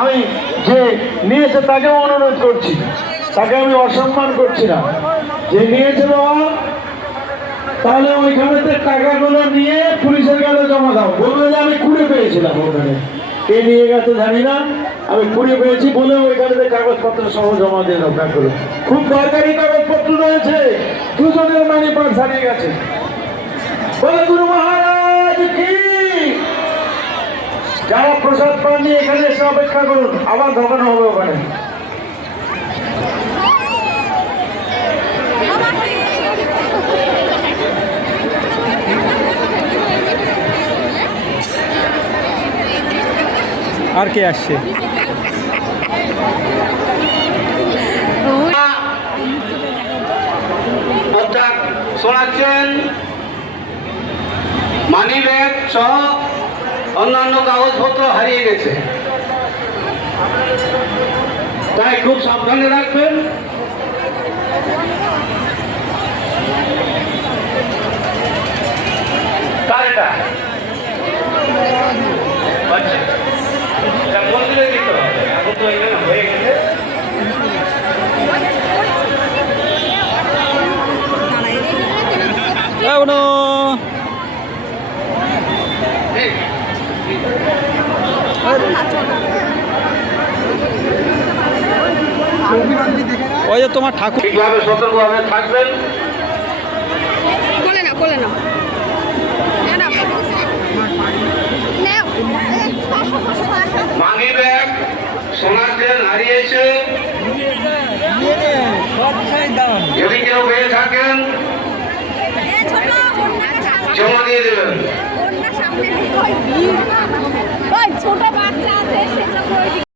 আমি যে নিয়েছে তাকেও অনুরোধ করছি, তাকে আমি অসম্মান করছি না। যে নিয়েছে বাবা, তাহলে ওইখানে টাকাগুলো নিয়ে পুলিশের কাছে জমা দাও, বলবে যে আমি কুড়ে পেয়েছিলাম ওখানে, কে নিয়ে গেছে জানি না, আমি কুড়ে পেয়েছি বলে ওইখানে কাগজপত্র সহ জমা দিয়ে দাও ব্যাগগুলো। খুব দরকারি কাগজপত্র রয়েছে, দুজনের মানি পার্স হারিয়ে গেছে। বলে গুরু মহারাজ কি, যারা প্রসাদ পাননি এখানে এসে অপেক্ষা করুন, আবার ঢোকানো হবে ওখানে। আর কে আসছে? শোনাচ্ছেন মানি ব্যাগ সহ অন্যান্য কাগজপত্র হারিয়ে গেছে, তাই খুব সাবধানে রাখবেন। কার এটা? আচ্ছা, এটা মন্দিরে দিতে হবে, এখন তো এখানে হয়ে গেছে। ওই যে তোমার ঠাকুর, ঠিকভাবে সতর্কভাবে থাকবেন। কোলে না কোলে না মানি ব্যাগ সোনার চেন হারিয়েছে, যদি কেউ পেয়ে থাকেন জমা দিয়ে দেবেন। ছোট বাচ্চা আছে।